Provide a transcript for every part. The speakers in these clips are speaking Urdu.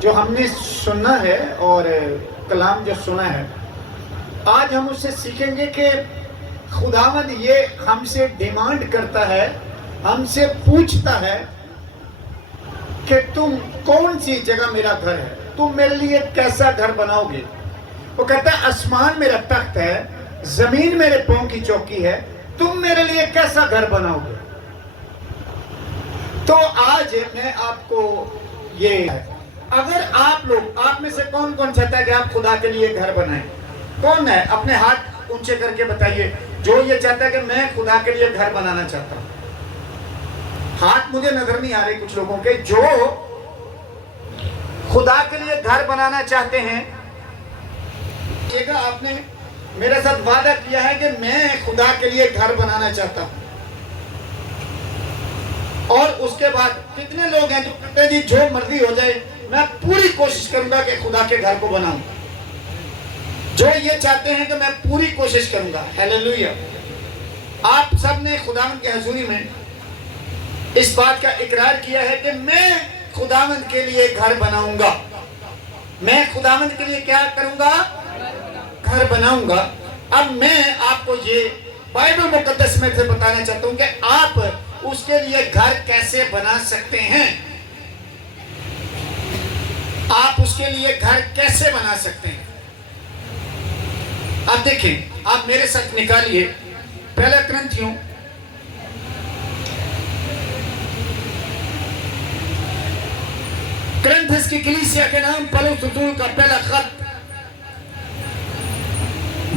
جو ہم نے سنا ہے اور کلام جو سنا ہے، آج ہم اس سے سیکھیں گے کہ خداوند یہ ہم سے ڈیمانڈ کرتا ہے، ہم سے پوچھتا ہے کہ تم کون سی جگہ میرا گھر ہے، تم میرے لیے کیسا گھر بناؤ گے۔ وہ کہتا ہے آسمان میرا تخت ہے، زمین میرے پاؤں کی چوکی ہے، تم میرے لیے کیسا گھر بناؤ گے۔ تو آج میں آپ کو یہ اگر آپ میں سے کون چاہتا ہے کہ آپ خدا کے لیے گھر بنائیں؟ کون ہے؟ اپنے ہاتھ اونچے کر کے بتائیے جو یہ چاہتا ہے کہ میں خدا کے لیے گھر بنانا چاہتا ہوں۔ ہاتھ مجھے نظر نہیں آ رہے کچھ لوگوں کے جو خدا کے لیے گھر بنانا چاہتے ہیں۔ آپ نے میرے ساتھ وعدہ کیا ہے کہ میں خدا کے لیے گھر بنانا چاہتا ہوں، اور اس کے بعد کتنے لوگ ہیں جو کہتے ہیں جی جو مرضی ہو جائے میں پوری کوشش کروں گا کہ خدا کے گھر کو بناؤں؟ جو یہ چاہتے ہیں کہ میں پوری کوشش کروں گا، ہیلیلویا۔ آپ سب نے خداوند کی حضوری میں اس بات کا اقرار کیا ہے کہ میں خداوند کے لیے گھر بناؤں گا، میں خداوند کے لیے کیا کروں گا؟ گھر بناؤں گا۔ اب میں آپ کو یہ بائبل مقدس میں سے بتانا چاہتا ہوں کہ آپ اس کے لیے گھر کیسے بنا سکتے ہیں۔ آپ اس کے لیے گھر کیسے بنا سکتے ہیں؟ آپ دیکھیں، آپ میرے ساتھ نکالیے پہلا کرنتھیوں کرنتھس کی کلیسیا کے نام پولس رسول کا پہلا خط،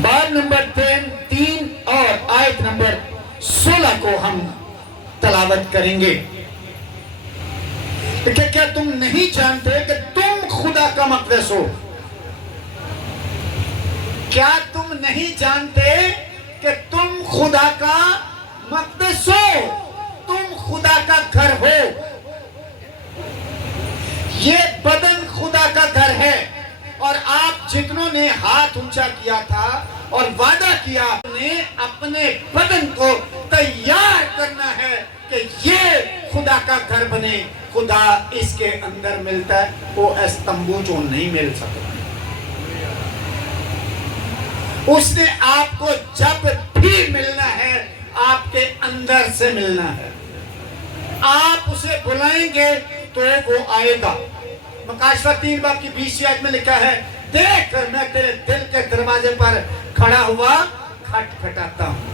باب نمبر 3 اور آیت نمبر 16 کو ہم تلاوت کریں گے۔ کہ کیا تم نہیں جانتے کہ تم خدا کا مقدس ہو؟ کیا تم نہیں جانتے کہ تم خدا کا مقدس ہو؟ تم خدا کا گھر ہو۔ یہ بدن خدا کا گھر ہے، اور آپ جتنوں نے ہاتھ اونچا کیا تھا اور وعدہ کیا نے اپنے بدن کو تیار کرنا ہے کہ یہ خدا کا گھر بنے۔ خدا اس کے اندر ملتا ہے، وہ اس تمبو جو نہیں مل سکتا۔ اس نے آپ کو جب بھی ملنا ہے آپ کے اندر سے ملنا ہے۔ آپ اسے بلائیں گے تو وہ آئے گا۔ مکاشفہ 3 باب کی 20 آیت میں لکھا ہے، دیکھ میں تیرے دل کے دروازے پر کھڑا ہوا کھٹکھٹاتا ہوں۔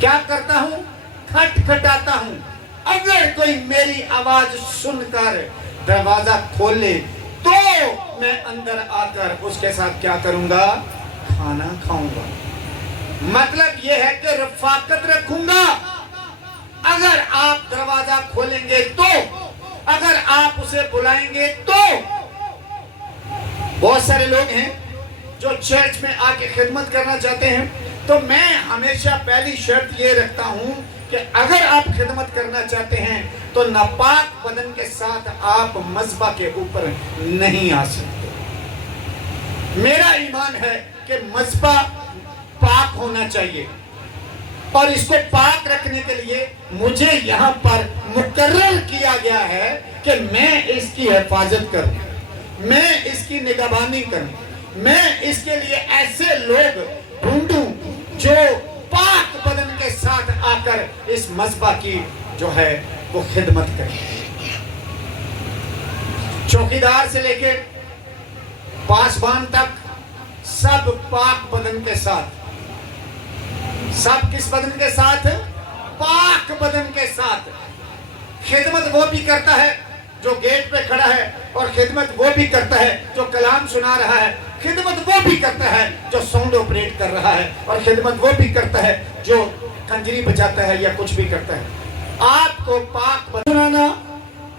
کیا کرتا ہوں؟ کھٹکھٹاتا ہوں۔ اگر کوئی میری آواز سن کر دروازہ کھولے تو میں اندر آ کر اس کے ساتھ کیا کروں گا؟ کھانا کھاؤں گا۔ مطلب یہ ہے کہ رفاقت رکھوں گا۔ اگر آپ دروازہ کھولیں گے تو، اگر آپ اسے بلائیں گے تو۔ بہت سارے لوگ ہیں جو چرچ میں آ کے خدمت کرنا چاہتے ہیں، تو میں ہمیشہ پہلی شرط یہ رکھتا ہوں کہ اگر آپ خدمت کرنا چاہتے ہیں تو ناپاک بدن کے ساتھ آپ مذبح کے اوپر نہیں آ سکتے۔ میرا ایمان ہے کہ مذبح پاک ہونا چاہیے، اور اس کو پاک رکھنے کے لیے مجھے یہاں پر مقرر کیا گیا ہے کہ میں اس کی حفاظت کروں، میں اس کی نگہبانی کروں، میں اس کے لیے ایسے لوگ ڈھونڈوں جو پاک بدن کے ساتھ آ کر اس مذبح کی جو ہے وہ خدمت کریں۔ چوکیدار سے لے کے پاسبان تک سب پاک بدن کے ساتھ۔ سب کس بدن کے ساتھ؟ پاک بدن کے ساتھ۔ خدمت وہ بھی کرتا ہے جو گیٹ پہ کھڑا ہے، اور خدمت وہ بھی کرتا ہے جو کلام سنا رہا ہے، خدمت وہ بھی کرتا ہے جو ساؤنڈ آپریٹ کر رہا ہے، اور خدمت وہ بھی کرتا ہے جو کنجری بجاتا ہے یا کچھ بھی کرتا ہے۔ آپ کو پاک بنانا،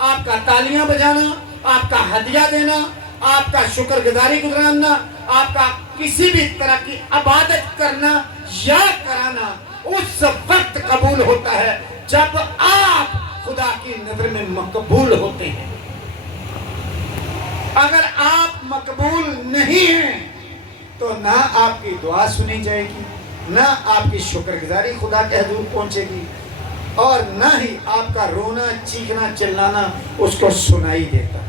آپ کا تالیاں بجانا، آپ کا ہدیہ دینا، آپ کا شکر گزاری گزارنا، آپ کا کسی بھی طرح کی عبادت کرنا یا کرانا اس وقت قبول ہوتا ہے جب آپ خدا کی نظر میں مقبول ہوتے ہیں۔ اگر آپ مقبول نہیں ہیں تو نہ آپ کی دعا سنی جائے گی، نہ آپ کی شکر گزاری خدا کے حضور پہنچے گی، اور نہ ہی آپ کا رونا چیخنا چلانا اس کو سنائی دیتا۔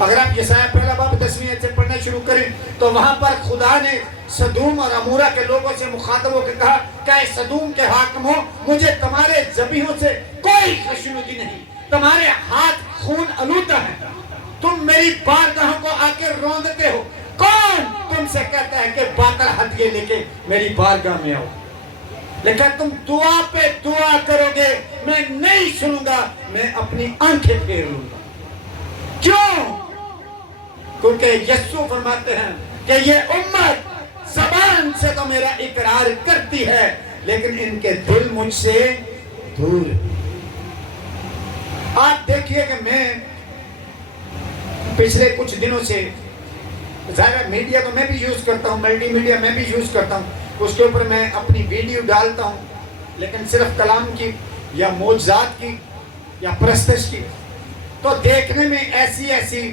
اگر آپ یسایہ پہلا باب 10ویں آیت سے پڑھنا شروع کریں تو وہاں پر خدا نے سدوم اور عمورہ کے لوگوں سے مخاطب ہو کے کہا کہ اے سدوم کے حاکم ہو، مجھے تمہارے ذبیحوں سے کوئی خشنودی نہیں، تمہارے ہاتھ خون آلودہ ہیں، تم میری بارگاہوں کو آ کے روندتے ہو، کون تم سے کہتا ہے کہ باطل ہدیے لے کے میری بارگاہ میں آؤ؟ لیکن تم دعا پہ دعا کرو گے، میں نہیں سنوں گا، میں اپنی آنکھیں پھیر لوں گا۔ کیوں؟ کیونکہ یسوع فرماتے ہیں کہ یہ امت زبان سے تو میرا اقرار کرتی ہے لیکن ان کے دل مجھ سے دور۔ آپ دیکھیے کہ میں پچھلے کچھ دنوں سے ظاہر میڈیا تو میں بھی یوز کرتا ہوں، ملٹی میڈیا میں بھی یوز کرتا ہوں، اس کے اوپر میں اپنی ویڈیو ڈالتا ہوں، لیکن صرف کلام کی یا معجزات کی یا پرستش کی، تو دیکھنے میں ایسی ایسی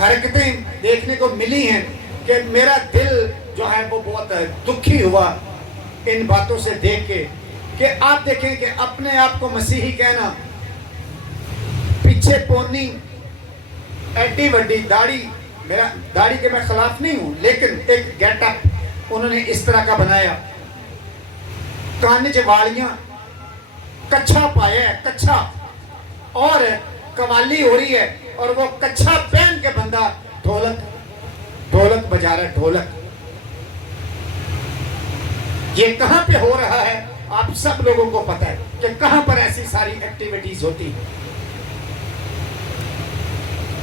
حرکتیں دیکھنے کو ملی ہیں کہ میرا دل جو ہے وہ بہت دکھی ہوا ان باتوں سے دیکھ کے، کہ آپ دیکھیں کہ اپنے آپ کو مسیحی کہنا، پیچھے پونی، ایڈی وڈی داڑھی، میرا داڑھی کے میں خلاف نہیں ہوں، لیکن ایک گیٹ اپ انہوں نے اس طرح کا بنایا، کان والیاں، کچھا پایا ہے، کچھا، اور قوالی ہو رہی ہے، اور وہ کچھا پہن کے بندہ ڈھولک بجا رہا ہے، ڈھولک۔ یہ کہاں پہ ہو رہا ہے آپ سب لوگوں کو پتا ہے کہ کہاں پر ایسی ساری ایکٹیویٹیز ہوتی ہیں،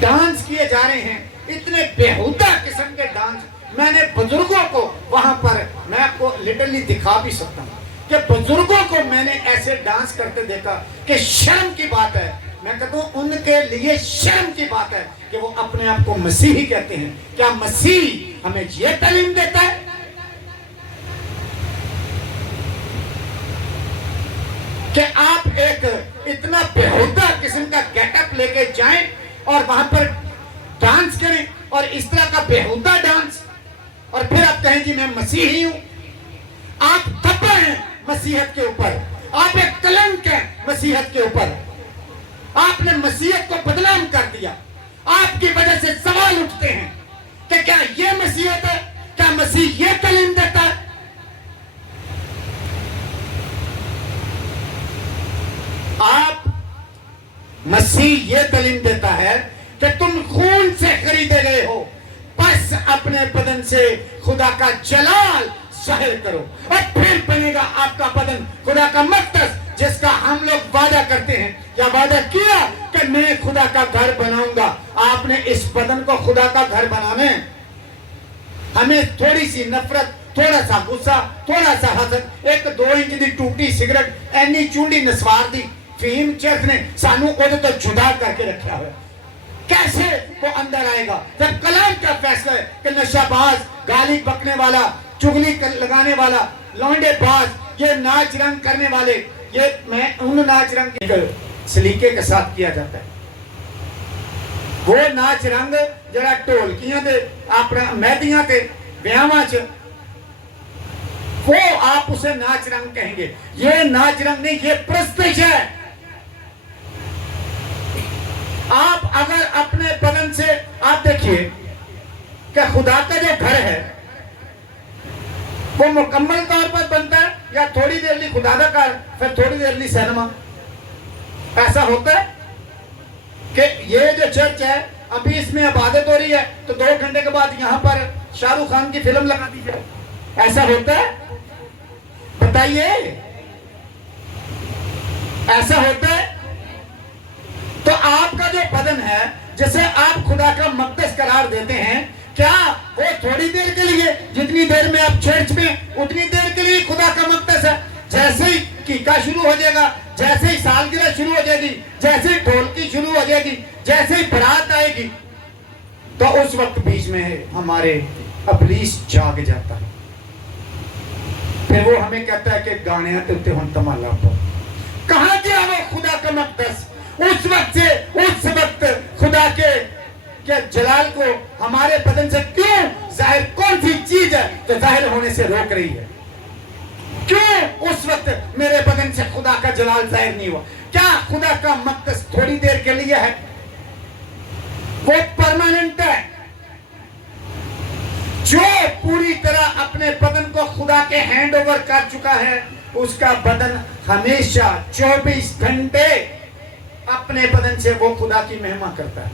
ڈانس کیے جا رہے ہیں، اتنے بےہودہ قسم کے ڈانس۔ میں نے بزرگوں کو وہاں پر، میں آپ کو لٹرلی دکھا بھی سکتا ہوں کہ بزرگوں کو میں نے ایسے ڈانس کرتے دیکھا کہ شرم کی بات ہے۔ میں کہتا ہوں ان کے لیے شرم کی بات ہے کہ وہ اپنے آپ کو مسیحی کہتے ہیں۔ کیا مسیح ہمیں یہ تعلیم دیتا ہے کہ آپ ایک اتنا بےہودہ قسم کا گیٹ اپ لے کے جائیں اور وہاں پر ڈانس کریں، اور اس طرح کا بےہودہ ڈانس، اور پھر آپ کہیں جی میں مسیحی ہوں؟ آپ دبا ہیں مسیحیت کے اوپر، آپ ایک کلنک ہیں مسیحیت کے اوپر، آپ نے مسیحیت کو بدنام کر دیا۔ آپ کی وجہ سے سوال اٹھتے ہیں کہ کیا یہ مسیحیت ہے؟ کیا مسیح یہ تعلیم دیتا ہے؟ آپ مسیح یہ تعلیم دیتا ہے کہ تم خون سے خریدے گئے ہو، بس اپنے بدن سے خدا کا جلال ظاہر کرو، اور پھر بنے گا آپ کا بدن خدا کا مقدس، جس کا ہم لوگ وعدہ کرتے ہیں یا وعدہ کیا کہ میں خدا کا گھر بناؤں گا۔ آپ نے اس بدن کو خدا کا گھر بنانے، ہمیں تھوڑی سی نفرت، تھوڑا سا غصہ، تھوڑا سا حسد، ایک 2 انچ دی ٹوٹی سگریٹ اینی چونڈی نسوار دی فہیم چرچ نے سانو ادھے تو جدا کر کے رکھا ہے۔ کیسے وہ اندر آئے گا جب کلام کا فیصلہ ہے کہ نشہ باز، گالی بکنے والا، چگلی لگانے والا، لونڈے باز، یہ ناچ رنگ کرنے والے، یہ میں ان ناچ رنگ کے سلیقے کے ساتھ کیا جاتا ہے۔ وہ ناچ رنگ جڑا ٹولکیاں دے اپنا مہدیاں تے بیاواں چ، وہ آپ اسے ناچ رنگ کہیں گے۔ یہ ناچ رنگ نہیں، یہ پرستش ہے۔ آپ اگر اپنے بدن سے، آپ دیکھیے کہ خدا کا جو گھر ہے وہ مکمل طور پر بنتا ہے یا تھوڑی دیر لی خدا کا گھر پھر تھوڑی دیر لی سینما؟ ایسا ہوتا ہے کہ یہ جو چرچ ہے ابھی اس میں عبادت ہو رہی ہے تو 2 گھنٹے کے بعد یہاں پر شاہ رخ خان کی فلم لگا دی جائے؟ ایسا ہوتا ہے؟ بتائیے، ایسا ہوتا ہے؟ تو آپ کا جو بدن ہے جسے آپ خدا کا مقدس قرار دیتے ہیں، کیا وہ تھوڑی دیر کے لیے، جتنی دیر میں آپ چرچ میں اتنی دیر کے لیے خدا کا مقدس ہے؟ جیسے ہی کیکا شروع ہو جائے گا، جیسے ہی سالگرہ شروع ہو جائے گی، جیسے ہی ڈھولکی شروع ہو جائے گی، جیسے ہی بارات آئے گی، تو اس وقت بیچ میں ہمارے ابلیس جاگ جاتا ہے۔ پھر وہ ہمیں کہتا ہے کہ گانے آتے ہوں تمالا پر۔ کہاں گیا وہ خدا کا مقدس؟ اس وقت سے اس وقت خدا کے جلال کو ہمارے بدن سے کیوں ظاہر، کون سی چیز ہے جو ظاہر ہونے سے روک رہی ہے؟ کیوں اس وقت میرے بدن سے خدا کا جلال ظاہر نہیں ہوا؟ کیا خدا کا مقدس تھوڑی دیر کے لیے ہے؟ وہ پرماننٹ ہے. جو پوری طرح اپنے بدن کو خدا کے ہینڈ اوور کر چکا ہے اس کا بدن ہمیشہ 24 گھنٹے اپنے بدن سے وہ خدا کی مہما کرتا ہے.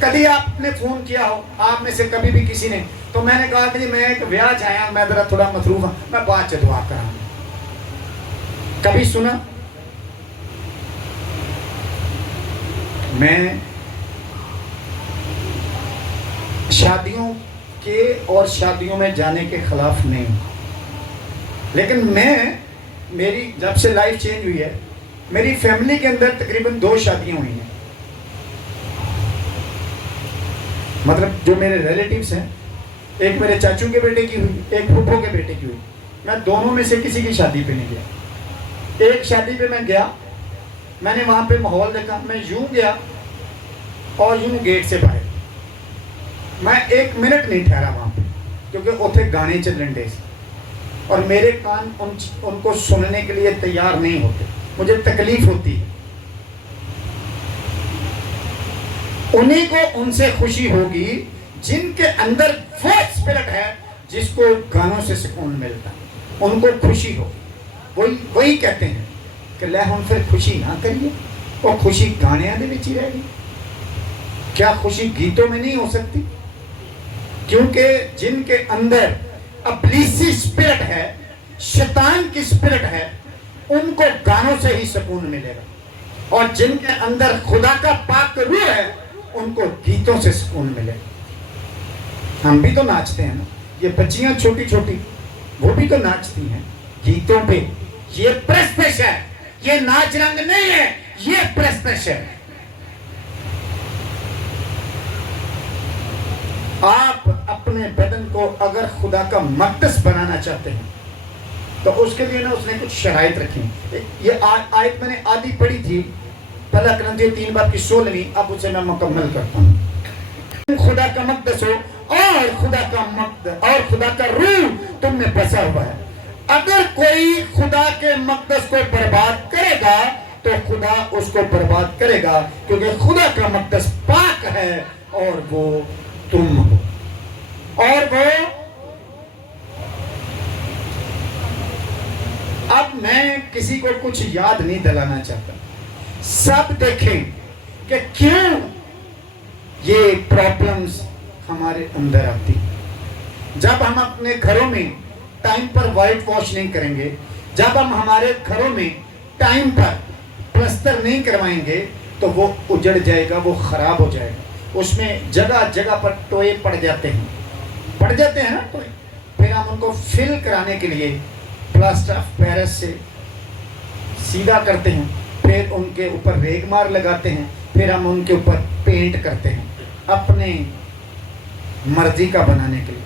کبھی آپ نے فون کیا ہو آپ میں سے کبھی بھی کسی نے تو میں نے کہا کہ میں ایک بیاج آیا میں ذرا تھوڑا مصروف ہوں میں بعد سے دعا کراں. کبھی سنا؟ میں شادیوں کے اور شادیوں میں جانے کے خلاف نہیں ہوں, لیکن میری جب سے لائف چینج ہوئی ہے میری فیملی کے اندر تقریباً 2 شادیاں ہوئی ہیں. مطلب جو میرے ریلیٹیوز ہیں, ایک میرے چاچو کے بیٹے کی ہوئی, ایک پھوپھو کے بیٹے کی ہوئی. میں دونوں میں سے کسی کی شادی پہ نہیں گیا. ایک شادی پہ میں گیا, میں نے وہاں پہ ماحول دیکھا, میں یوں گیا اور یوں گیٹ سے باہر, میں 1 منٹ نہیں ٹھہرا وہاں پہ کیونکہ اتنے گانے چلن ڈے سے اور میرے کان ان کو سننے کے لیے تیار نہیں ہوتے, مجھے تکلیف ہوتی ہے. انہیں کو ان سے خوشی ہوگی جن کے اندر وہ اسپرٹ ہے جس کو گانوں سے سکون ملتا ہے, ان کو خوشی ہو. وہی کہتے ہیں کہ لے ہم پھر خوشی نہ کریے, وہ خوشی گانیاں دے وچ ہی رہ گئی. کیا خوشی گیتوں میں نہیں ہو سکتی؟ کیونکہ جن کے اندر ابلیسی اسپرٹ ہے, شیطان کی اسپرٹ ہے, ان کو گانوں سے ہی سکون ملے گا, اور جن کے اندر خدا کا پاک روح ہے ان کو گیتوں سے سکون ملے گا. ہم بھی تو ناچتے ہیں نا, یہ بچیاں چھوٹی چھوٹی وہ بھی تو ناچتی ہیں گیتوں پہ. یہ پرستش ہے, یہ ناچ رنگ نہیں ہے, یہ پرستش ہے. آپ اپنے بدن کو اگر خدا کا مقدس بنانا چاہتے ہیں تو اس کے لیے نا اس نے کچھ شرائط رکھی. یہ آیت میں نے آدھی پڑھی تھی, پہلا کرنتھیوں 3 باب کی 16ویں, اب اسے میں مکمل کرتا ہوں. خدا کا مقدس ہو اور خدا کا روح تم میں بسا ہوا ہے. اگر کوئی خدا کے مقدس کو برباد کرے گا تو خدا اس کو برباد کرے گا, کیونکہ خدا کا مقدس پاک ہے اور وہ تم ہو. اور وہ اب میں کسی کو کچھ یاد نہیں دلانا چاہتا, سب دیکھیں کہ کیوں یہ پرابلمز ہمارے اندر آتی. جب ہم اپنے گھروں میں ٹائم پر وائٹ واش نہیں کریں گے, جب ہم ہمارے گھروں میں ٹائم پر پلستر نہیں کروائیں گے تو وہ اجڑ جائے گا, وہ خراب ہو جائے گا. اس میں جگہ جگہ پر ٹوئے پڑ جاتے ہیں نا ٹوئے. پھر ہم ان کو فل کرانے کے لیے پلاسٹر آف پیرس سے سیدھا کرتے ہیں, پھر ان کے اوپر ریگ مار لگاتے ہیں, پھر ہم ان کے اوپر پینٹ کرتے ہیں اپنے مرضی کا بنانے کے لیے.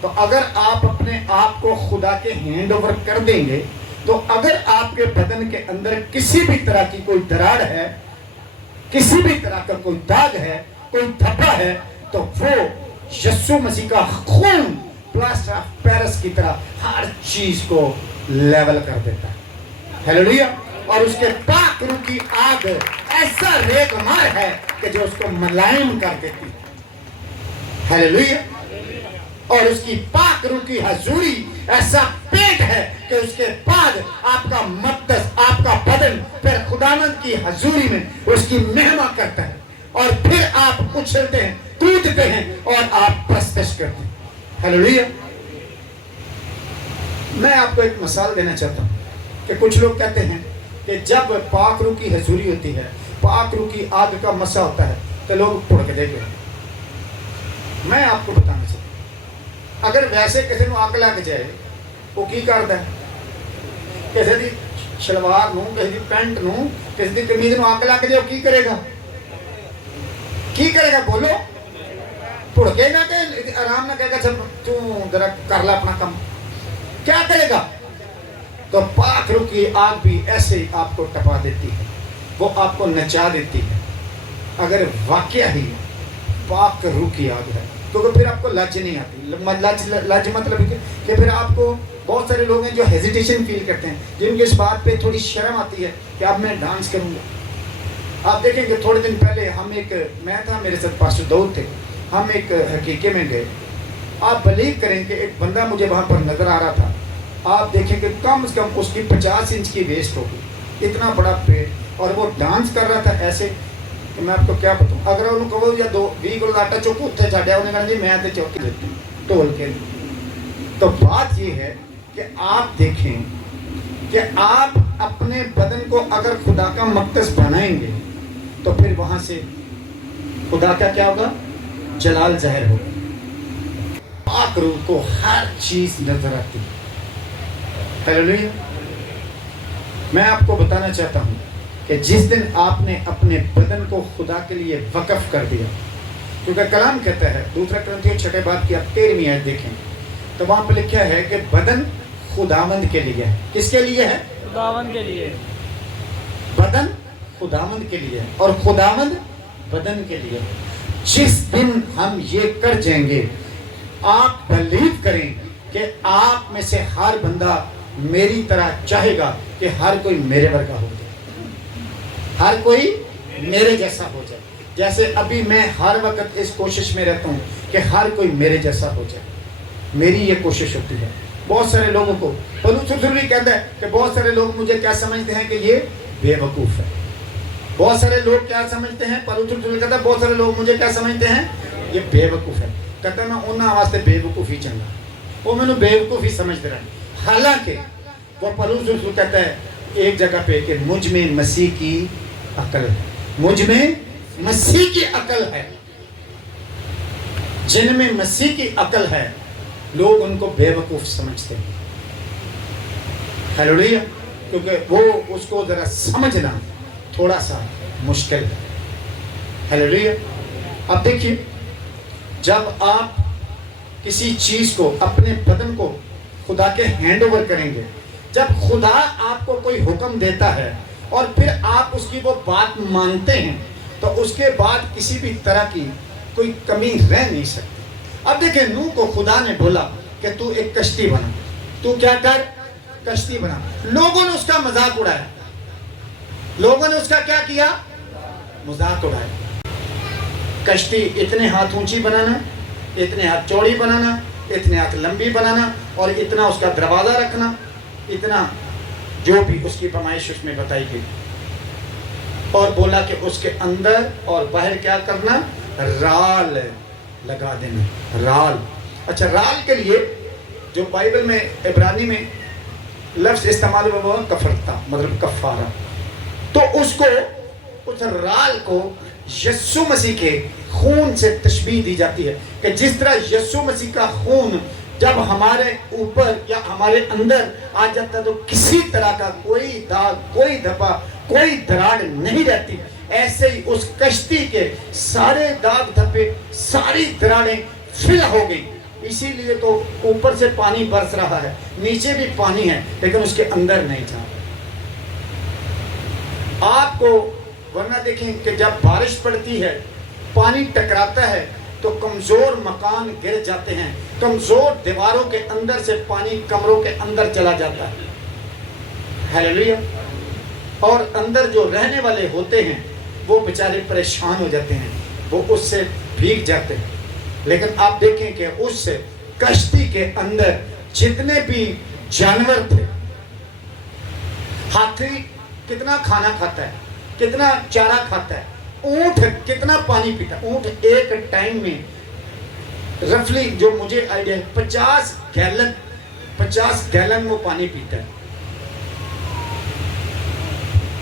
تو اگر آپ اپنے آپ کو خدا کے ہینڈ اوور کر دیں گے تو اگر آپ کے بدن کے اندر کسی بھی طرح کی کوئی دراڑ ہے, کسی بھی طرح کا کوئی داغ ہے, کوئی دھبا ہے, تو وہ یسوع مسیح کا خون پلاسٹر آف پیرس کی طرح ہر چیز کو لیول کر دیتا ہے. ہیلیلویا. اور اس کے پاک روح کی آگ ایسا ریگ مار ہے کہ جو اس کو ملائم کر دیتی ہے. ہیلیلویا. اور اس کی پاک روح کی حضوری ایسا پیٹ ہے کہ اس کے بعد آپ کا مقدس, آپ کا بدن پھر خداوند کی حضوری میں اس کی مہما کرتا ہے, اور پھر آپ اچھلتے ہیں, کودتے ہیں اور آپ پرستش کرتے ہیں. ہیلیلویا. میں آپ کو ایک مثال دینا چاہتا ہوں کہ کچھ لوگ کہتے ہیں کہ جب پاک روح کی حضوری ہوتی ہے, پاک روح کی آگ کا مسا ہوتا ہے تو لوگ پڑ کے دیکھتے ہیں. میں آپ کو بتانا چاہتا ہوں, اگر ویسے کسی کو آگ لگ جائے وہ کی کرتا ہے, کسی دی شلوار نو, کسی دی پینٹ نو, کسی دی قمیض نو آگ لگ جائے, کی کرے گا؟ کی کرے گا بولو؟ پڑکے گا کہ آرام نہ کہے گا چل تو ذرا کر لے اپنا کام؟ کیا کرے گا؟ تو پاک روح کی آگ بھی ایسے ہی آپ کو ٹپا دیتی ہے, وہ آپ کو نچا دیتی ہے. اگر واقعہ ہی پاک روح کی آگ ہے تو پھر آپ کو لج نہیں آتی. لج مطلب کہ پھر آپ کو, بہت سارے لوگ ہیں جو ہیزیٹیشن فیل کرتے ہیں, جن کو اس بات پہ تھوڑی شرم آتی ہے کہ اب میں ڈانس کروں گا, آپ دیکھیں کہ تھوڑے دن پہلے میں تھا، میرے ساتھ پاسٹر داؤد تھے، ہم ایک حقیقے میں گئے. آپ بلیو کریں کہ ایک بندہ مجھے وہاں پر نظر آ رہا تھا. آپ دیکھیں کہ کم از کم اس کی 50 انچ کی ویسٹ ہوگی، اتنا بڑا پیٹ، اور وہ ڈانس کر رہا تھا ایسے کہ میں آپ کو کیا بتاؤں. اگر انہوں کہو یا 20 کلو آٹا چوکو اتنے چاڑیا، انہیں کہا جی میں تو چوکی دیتی ہوں ٹول کے. تو بات یہ ہے کہ آپ دیکھیں کہ آپ اپنے بدن کو اگر خدا کا مقدس بنائیں گے تو پھر وہاں سے خدا کا کیا ہوگا؟ جلال ظاہر ہوگا. پاک روح کو ہر چیز نظر آتی ہے. ہیلیلویا. میں آپ کو بتانا چاہتا ہوں کہ جس دن آپ نے اپنے بدن کو خدا کے لیے وقف کر دیا، کیونکہ کلام کہتا ہے 2 کرنتھیوں 6 باب کی آپ 13ویں آیت دیکھیں تو وہاں پہ لکھا ہے کہ بدن خداوند کے لیے ہے. کس کے لیے ہے؟ خداوند کے لیے. بدن خداوند کے لیے اور خداوند بدن کے لیے. جس دن ہم یہ کر جائیں گے، آپ بلیو کریں کہ آپ میں سے ہر بندہ میری طرح چاہے گا کہ ہر کوئی میرے ورگا ہو جائے، ہر کوئی میرے جیسا ہو جائے. جیسے ابھی میں ہر وقت اس کوشش میں رہتا ہوں کہ ہر کوئی میرے جیسا ہو جائے. میری یہ کوشش ہوتی ہے. بہت سارے لوگوں کو پلوس بھی کہتا ہے کہ بہت سارے لوگ مجھے کیا سمجھتے ہیں کہ یہ بے وقوف ہے. بہت سارے لوگ کیا سمجھتے ہیں، پلوس کہتا ہے بہت سارے لوگ مجھے کیا سمجھتے ہیں، یہ بے وقوف ہے. کہتا ہے میں انہاں واسطے بے وقوف ہی چنگا، وہ میں نے بے وقوف ہی سمجھتے رہا. حالانکہ وہ پلوس کہتا ہے ایک جگہ پہ کہ مجھ میں مسیح کی عقل ہے، مجھ میں مسیح کی عقل ہے. جن میں مسیح کی عقل ہے لوگ ان کو بے وقوف سمجھتے ہیں. ہیلیلویا. کیونکہ وہ اس کو ذرا سمجھنا تھوڑا سا مشکل ہے. ہیلیلویا. اب دیکھیے، جب آپ کسی چیز کو، اپنے بدن کو خدا کے ہینڈ اوور کریں گے، جب خدا آپ کو کوئی حکم دیتا ہے اور پھر آپ اس کی وہ بات مانتے ہیں تو اس کے بعد کسی بھی طرح کی کوئی کمی رہ نہیں سکتی. اب دیکھیں، نوح کو خدا نے بولا کہ تو ایک کشتی بنا، تو کیا کر، کشتی بنا. لوگوں نے اس کا مذاق اڑایا، لوگوں نے اس کا کیا کیا، مذاق اڑایا. کشتی اتنے ہاتھ اونچی بنانا، اتنے ہاتھ چوڑی بنانا، اتنے ہاتھ لمبی بنانا، اور اتنا اس کا دروازہ رکھنا، اتنا جو بھی اس کی پیمائش اس میں بتائی گئی. اور بولا کہ اس کے اندر اور باہر کیا کرنا، رال لگا دینا. رال. اچھا، رال کے لیے جو بائبل میں عبرانی میں لفظ استعمال ہوا وہ کفرتا، مطلب کفارہ. تو اس کو، اس رال کو یسوع مسیح کے خون سے تشبیہ دی جاتی ہے کہ جس طرح یسوع مسیح کا خون جب ہمارے اوپر یا ہمارے اندر آ جاتا ہے تو کسی طرح کا کوئی داغ، کوئی دھبا، کوئی دراڑ نہیں رہتی. ایسے ہی اس کشتی کے سارے داغ دھبے، ساری دراڑیں فل ہو گئی. اسی لیے تو اوپر سے پانی برس رہا ہے، نیچے بھی پانی ہے، لیکن اس کے اندر نہیں جا. آپ کو ورنہ دیکھیں کہ جب بارش پڑتی ہے، پانی ٹکراتا ہے تو کمزور مکان گر جاتے ہیں، کمزور دیواروں کے اندر سے پانی کمروں کے اندر چلا جاتا ہے. ہیلیلویا. اور اندر جو رہنے والے ہوتے ہیں وہ بیچارے پریشان ہو جاتے ہیں، وہ اس سے بھیگ جاتے ہیں. لیکن آپ دیکھیں کہ اس کشتی کے اندر جتنے بھی جانور تھے، ہاتھی کتنا کھانا کھاتا ہے، کتنا چارہ کھاتا ہے، اونٹ کتنا پانی پیتا ہے. اونٹ ایک ٹائم میں رفلی جو مجھے آئیڈیا ہے 50 گیلن وہ پانی پیتا ہے.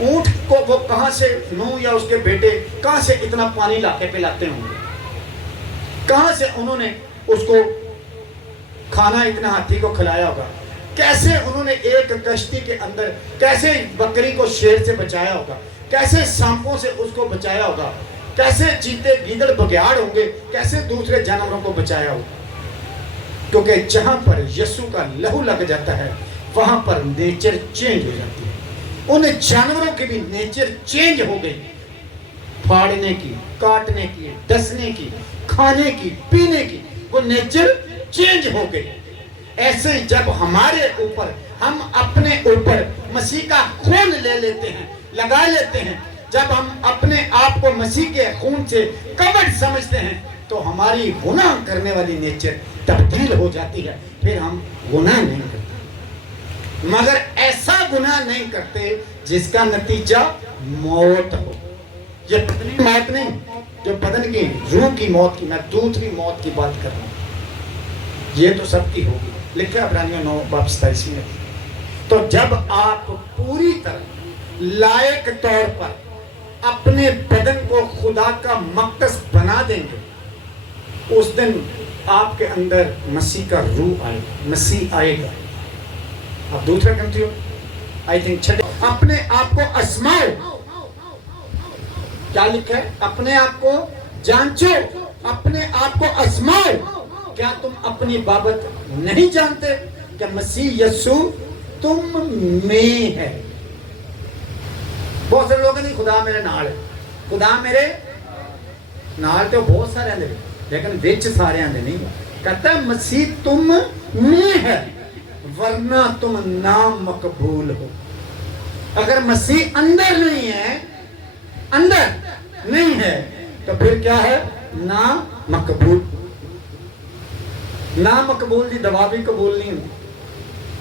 اونٹ کو وہ کہاں سے، نوح یا اس کے بیٹے کہاں سے اتنا پانی لا کے پلاتے ہوں گے؟ کہاں سے انہوں نے اس کو کھانا اتنا ہاتھی کو کھلایا ہوگا؟ کیسے انہوں نے ایک کشتی کے اندر، کیسے بکری کو شیر سے بچایا ہوگا، کیسے سانپوں سے اس کو بچایا ہوگا، کیسے چیتے گیدڑ بگیاڑ ہوں گے، کیسے دوسرے جانوروں کو بچایا ہوگا. کیونکہ جہاں پر یسوع کا لہو لگ جاتا ہے وہاں پر نیچر چینج ہو جاتی ہے. ان جانوروں کی بھی نیچر چینج ہو گئی، پھاڑنے کی، کاٹنے کی، ڈسنے کی، کھانے کی، پینے کی، وہ نیچر چینج ہو گئی. ایسے ہی جب ہمارے اوپر، ہم اپنے اوپر مسیح کا خون لے لیتے ہیں، لگا لیتے ہیں، جب ہم اپنے آپ کو مسیح کے خون سے کورڈ سمجھتے ہیں تو ہماری گناہ کرنے والی نیچر تبدیل ہو جاتی ہے، پھر ہم گناہ نہیں کرتے، مگر ایسا گناہ نہیں کرتے جس کا نتیجہ موت ہو۔ یہ بدنی موت نہیں، جو بدن کی روح کی موت کی، میں دوسری موت کی بات کر رہا ہوں، یہ تو سب کی ہوگی۔ لکھا عبرانیوں 9:27 میں۔ تو جب آپ پوری طرح لائق طور پر اپنے بدن کو خدا کا مقدس بنا دیں گے، اس دن آپ کے اندر مسیح کا روح آئے گا، مسیح آئے گا۔ اب دوسرا کنٹری ہو آئی تھنک چھٹے، اپنے آپ کو آزماؤ۔ کیا لکھا ہے؟ اپنے آپ کو جانچو، اپنے آپ کو آزماؤ۔ کیا تم اپنی بابت نہیں جانتے کہ مسیح یسوع تم میں ہے؟ بہت سارے لوگ نہیں خدا میرے نال ہے، خدا میرے نال تو بہت سارے آندے لیکن وچ سارے آندے نہیں۔ کہتا ہے مسیح تم میں ہے ورنہ تم نامقبول ہو۔ اگر مسیح اندر نہیں ہے، اندر نہیں ہے تو پھر کیا ہے؟ نامقبول۔ نامقبول دی دوا بھی قبول نہیں ہوں۔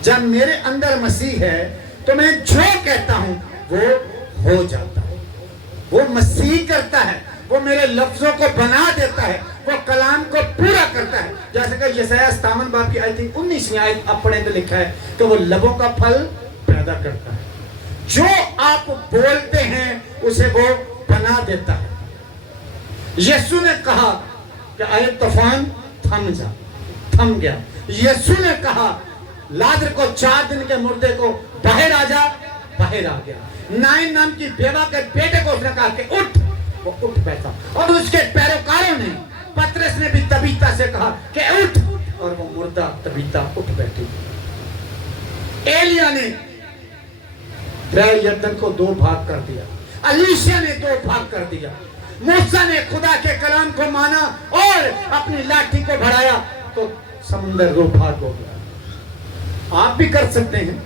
جب میرے اندر مسیح ہے تو میں جو کہتا ہوں وہ ہو جاتا ہے، وہ مسیح کرتا ہے، وہ میرے لفظوں کو بنا دیتا ہے، وہ کلام کو پورا کرتا ہے۔ جیسے کہ یسایہ 57 باب کی 19ویں آیت اپنے اندر لکھا ہے کہ وہ لبوں کا پھل پیدا کرتا ہے، جو آپ بولتے ہیں اسے وہ بنا دیتا ہے۔ یسوع نے کہا کہ اے طوفان تھم جا، تھم گیا۔ یسوع نے کہا لازر کو 4 دن کے مردے کو باہر آ جا، باہر آ گیا۔ نائن نام کی بیوہ کے بیٹے کو اس نے کہا کہ اٹھ، وہ اٹھ بیٹھا۔ اور اس کے پیروکاروں نے، پترس نے بھی تبیتا سے کہا کہ اٹھ، اور وہ مردہ تبیتا اٹھ بیٹھی۔ ایلیا نے دریا یردن کو 2 بھاگ کر دیا، الیشیا نے 2 بھاگ کر دیا، موسیٰ نے خدا کے کلام کو مانا اور اپنی لاٹھی کو بڑھایا تو سمندر 2 بھاگ ہو گیا۔ آپ بھی کر سکتے ہیں،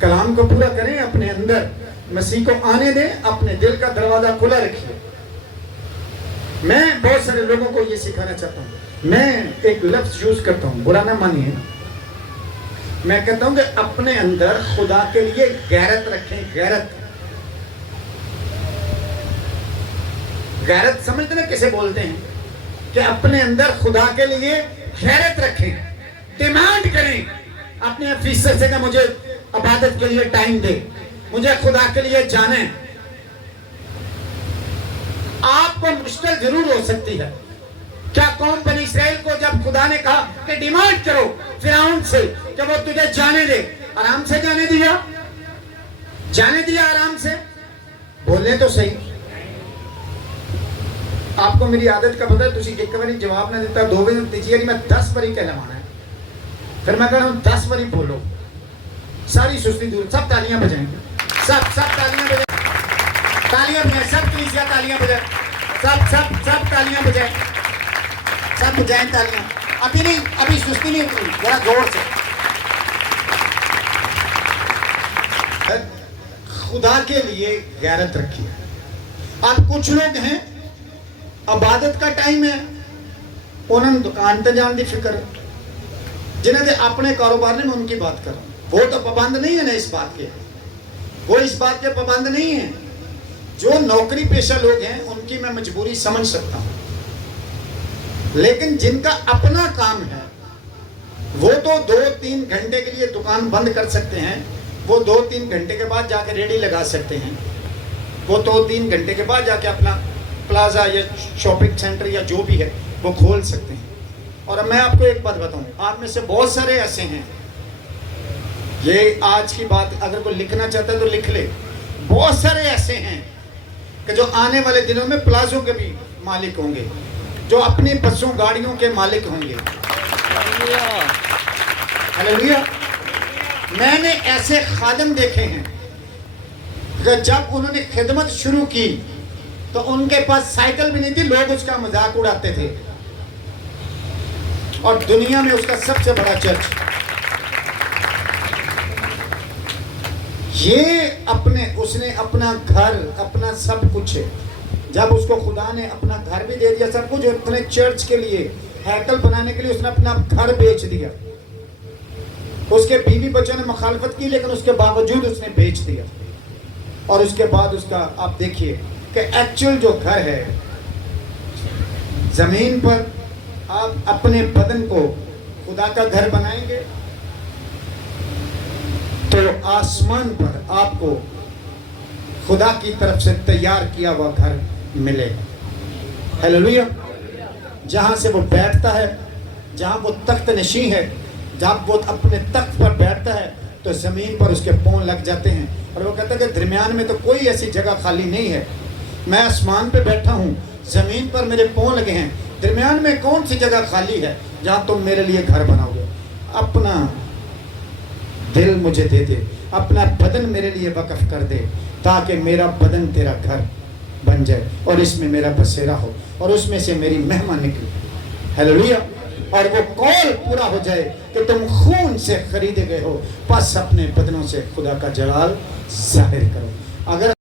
کلام کو پورا کریں، اپنے اندر مسیح کو آنے دیں، اپنے دل کا دروازہ کھلا رکھیے۔ میں بہت سارے لوگوں کو یہ سکھانا چاہتا ہوں، میں ایک لفظ یوز کرتا ہوں، برا نہ مانیے، میں کہتا ہوں کہ اپنے اندر خدا کے لیے غیرت رکھیں۔ غیرت، غیرت سمجھتے ہیں کسے بولتے ہیں؟ کہ اپنے اندر خدا کے لیے غیرت رکھیں، ڈیمانڈ کریں اپنے افیسر سے کہ مجھے عبادت کے لیے ٹائم دے، مجھے خدا کے لیے جانے۔ آپ کو مشکل ضرور ہو سکتی ہے۔ کیا قوم بنی اسرائیل کو جب خدا نے کہا کہ ڈیمانڈ کرو فرعون سے کہ وہ تجھے جانے دے، آرام سے جانے دیا؟ جانے دیا آرام سے؟ بولے تو صحیح۔ آپ کو میری عادت کا پتہ ہے، تسی ایک باری جواب نہ دیتا، 2 بار دیجیے، میں 10 باری کہلوانا ہے، پھر میں کہہ رہا ہوں 10 باری بولو، ساری سستی دور۔ سب تالیاں بجائیں، سب تالیاں بجائیں، تالیاں بجائیں، سب کلیسیا تالیاں بجائیں، سب تالیاں بجائیں، سب بجائیں تالیاں۔ ابھی نہیں، ابھی سستی نہیں اتری، ذرا زور سے۔ خدا کے لیے غیرت رکھیے۔ اب کچھ لوگ ہیں عبادت کا ٹائم ہے، انہوں نے دکان تے جان دی فکر ہے، جنہیں دے اپنے کاروبار نے، میں ان کی بات کر رہا ہوں۔ وہ تو پابند نہیں ہے نا اس بات کے، وہ اس بات کے پابند نہیں ہے۔ جو نوکری پیشہ لوگ ہیں ان کی میں مجبوری سمجھ سکتا ہوں، لیکن جن کا اپنا کام ہے وہ تو 2-3 گھنٹے کے لیے دکان بند کر سکتے ہیں، وہ 2-3 گھنٹے کے بعد جا کے ریڈی لگا سکتے ہیں، وہ 2-3 گھنٹے کے بعد جا کے اپنا پلازا یا شاپنگ سینٹر یا جو بھی ہے وہ کھول سکتے ہیں۔ اور میں آپ کو ایک بات بتاؤں، آپ میں سے بہت سارے ایسے ہیں، یہ آج کی بات اگر کوئی لکھنا چاہتا ہے تو لکھ لے، بہت سارے ایسے ہیں کہ جو آنے والے دنوں میں پلازوں کے بھی مالک ہوں گے، جو اپنی بسوں گاڑیوں کے مالک ہوں گے۔ ہلیلویا۔ میں نے ایسے خادم دیکھے ہیں کہ جب انہوں نے خدمت شروع کی تو ان کے پاس سائیکل بھی نہیں تھی، لوگ اس کا مذاق اڑاتے تھے، اور دنیا میں اس کا سب سے بڑا چرچ اس نے اپنا گھر اپنا سب کچھ ہے. جب اس کو خدا نے اپنا گھر بھی دے دیا سب کچھ, اپنے چرچ کے لیے ہیکل بنانے کے لیے اس نے اپنا گھر بیچ دیا. اس کے بیوی بچوں نے مخالفت کی لیکن اس کے باوجود اس نے بیچ دیا. اور اس کے بعد اس کا آپ دیکھیے کہ ایکچوئل جو گھر ہے زمین پر, آپ اپنے بدن کو خدا کا گھر بنائیں گے تو آسمان پر آپ کو خدا کی طرف سے تیار کیا ہوا گھر ملے گا. ہیلیلویا. جہاں سے وہ بیٹھتا ہے, جہاں وہ تخت نشین ہے, جب وہ اپنے تخت پر بیٹھتا ہے تو زمین پر اس کے پاؤں لگ جاتے ہیں, اور وہ کہتا ہے کہ درمیان میں تو کوئی ایسی جگہ خالی نہیں ہے. میں آسمان پہ بیٹھا ہوں, زمین پر میرے پاؤں لگے ہیں, درمیان میں کون سی جگہ خالی ہے جہاں تم میرے لیے گھر بناؤ گے. اپنا دل مجھے دے دے, اپنا بدن میرے لیے وقف کر دے تاکہ میرا بدن تیرا گھر بن جائے اور اس میں میرا بسیرا ہو اور اس میں سے میری مہمان نکلے. ہیلیلویا. اور وہ قول پورا ہو جائے کہ تم خون سے خریدے گئے ہو, پس اپنے بدنوں سے خدا کا جلال ظاہر کرو. اگر